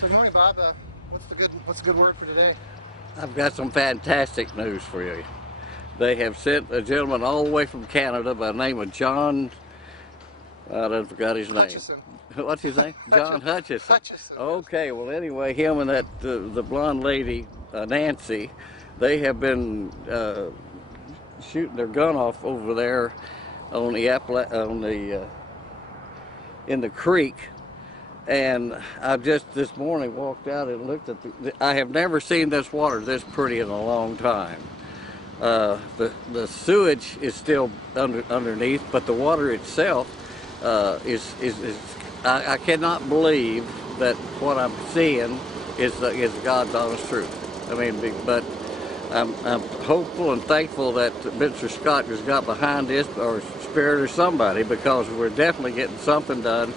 So good morning, Bob. What's the good word for today? I've got some fantastic news for you. They have sent a gentleman all the way from Canada by the name of John. I forgot his name. Hutchison. What's his name? John Hutchison. Hutchison. Okay. Well, anyway, him and that the blonde lady Nancy, they have been shooting their gun off over there on the in the creek. And I just this morning walked out and looked at I have never seen this water this pretty in a long time. The sewage is still underneath, but the water itself I cannot believe that what I'm seeing is God's honest truth. I mean, but I'm hopeful and thankful that Mr. Scott just got behind this, or Spirit or somebody, because we're definitely getting something done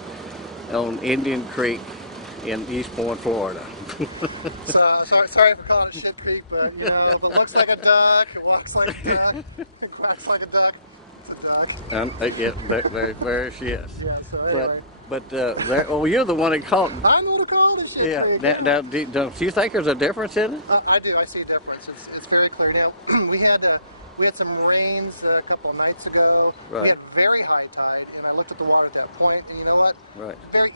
on Indian Creek in East Point, Florida. So, sorry for calling it Shit Creek, but you know, if it looks like a duck, it walks like a duck, it quacks like a duck, it's a duck. Yeah, there she is. Yeah, so anyway. Well, you're the one that called. I know to call it Shit Creek. Now, do you think there's a difference in it? I do. I see a difference. It's very clear. Now, we had some rains a couple of nights ago. Right. We had very high tide, and I looked at the water at that point, and you know what? Right. Very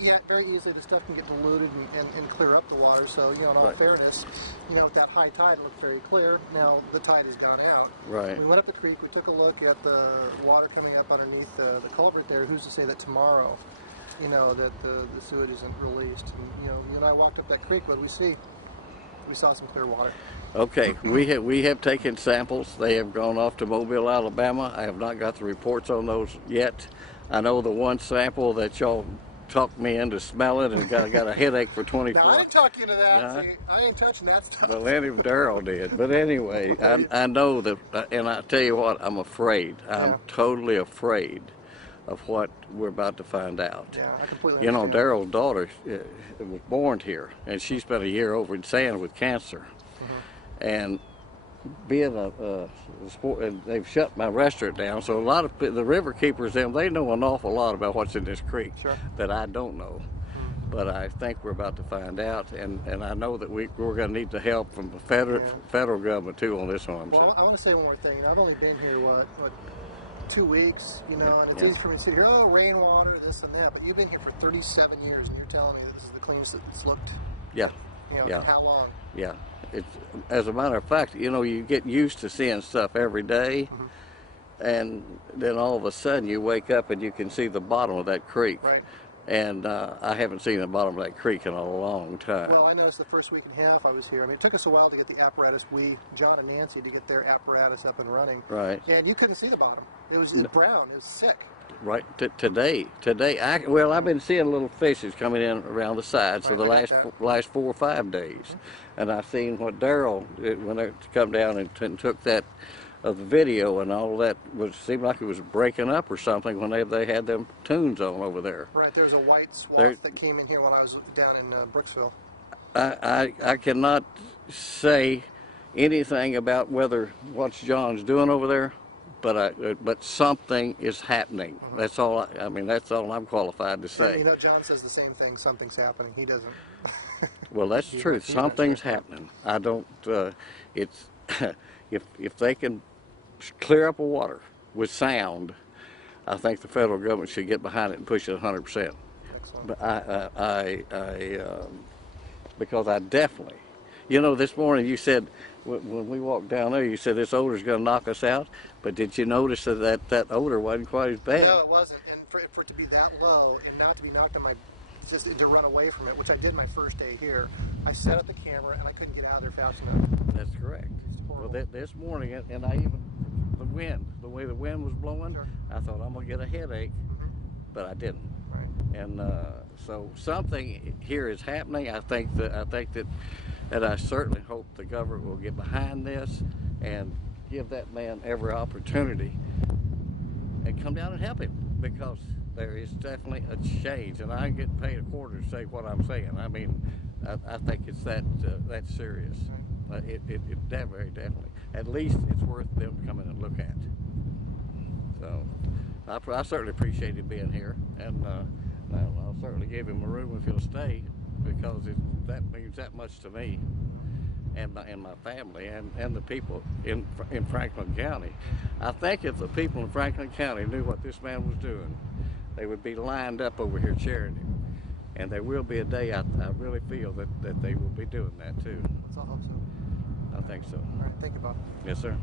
easily the stuff can get diluted and clear up the water. So, you know, in all fairness, you know, with that high tide, it looked very clear. Now the tide has gone out. Right. We went up the creek. We took a look at the water coming up underneath the culvert there. Who's to say that tomorrow, you know, that the sewage isn't released? And, you know, you and I walked up that creek, but we saw some clear water. Okay, we have taken samples. They have gone off to Mobile, Alabama. I have not got the reports on those yet. I know the one sample that y'all talked me into smelling and got a headache for 24 hours. I didn't talk you into that. See, I ain't touching that stuff. Well, Daryl did. But anyway, I know that, and I tell you what, I'm afraid. I'm totally afraid of what we're about to find out. Yeah, I completely You know, understand. Daryl's daughter was born here, and she spent a year over in Sand with cancer. And being a sport, and they've shut my restaurant down, so a lot of the river keepers, they know an awful lot about what's in this creek that I don't know. But I think we're about to find out, and I know that we're going to need the help from the federal government too on this one. Well, I want to say one more thing. I've only been here what 2 weeks, you know, and it's easy for me to sit here, oh, rainwater, this and that, but you've been here for 37 years, and you're telling me that this is the cleanest it's looked. Yeah. You know, for how long? Yeah. It's, as a matter of fact, you know, you get used to seeing stuff every day, and then all of a sudden you wake up and you can see the bottom of that creek. Right. And I haven't seen the bottom of that creek in a long time. Well, I noticed the first week and a half I was here. I mean, it took us a while to get the apparatus, John and Nancy, to get their apparatus up and running. Right. And you couldn't see the bottom. It was brown. It was sick. Right. Today, I've been seeing little fishes coming in around the sides for the last 4 or 5 days, and I've seen what Daryl, when they come down and took that of the video and all that, seemed like it was breaking up or something when they had them tunes on over there. Right. There's a white swath that came in here when I was down in Brooksville. I cannot say anything about what John's doing over there, but something is happening. That's all. I mean, that's all I'm qualified to say. And, you know, John says the same thing. Something's happening. He doesn't. Well, that's the truth. Something's happening. I don't. It's if they can clear up the water with sound, I think the federal government should get behind it and push it 100%. But because I definitely, you know, this morning you said, when we walked down there, you said this odor's going to knock us out. But did you notice that odor wasn't quite as bad? No, it wasn't. And for it to be that low and not to be knocked on just to run away from it, which I did my first day here, I set up the camera and I couldn't get out of there fast enough. That's correct. Well, this morning, and I even, the way the wind was blowing, I thought I'm going to get a headache, but I didn't. Right. And so something here is happening. I think that I certainly hope the government will get behind this and give that man every opportunity and come down and help him, because there is definitely a change, and I ain't getting paid a quarter to say what I'm saying. I mean, I think it's that serious. It very definitely. At least it's worth them coming and look at. So I certainly appreciate him being here, and I'll certainly give him a room if he'll stay. because that means that much to me and my family and the people in Franklin County. I think if the people in Franklin County knew what this man was doing, they would be lined up over here cheering him. And there will be a day, I really feel that they will be doing that too. Let's all hope so. I think so. All right, thank you, Bob. Yes, sir.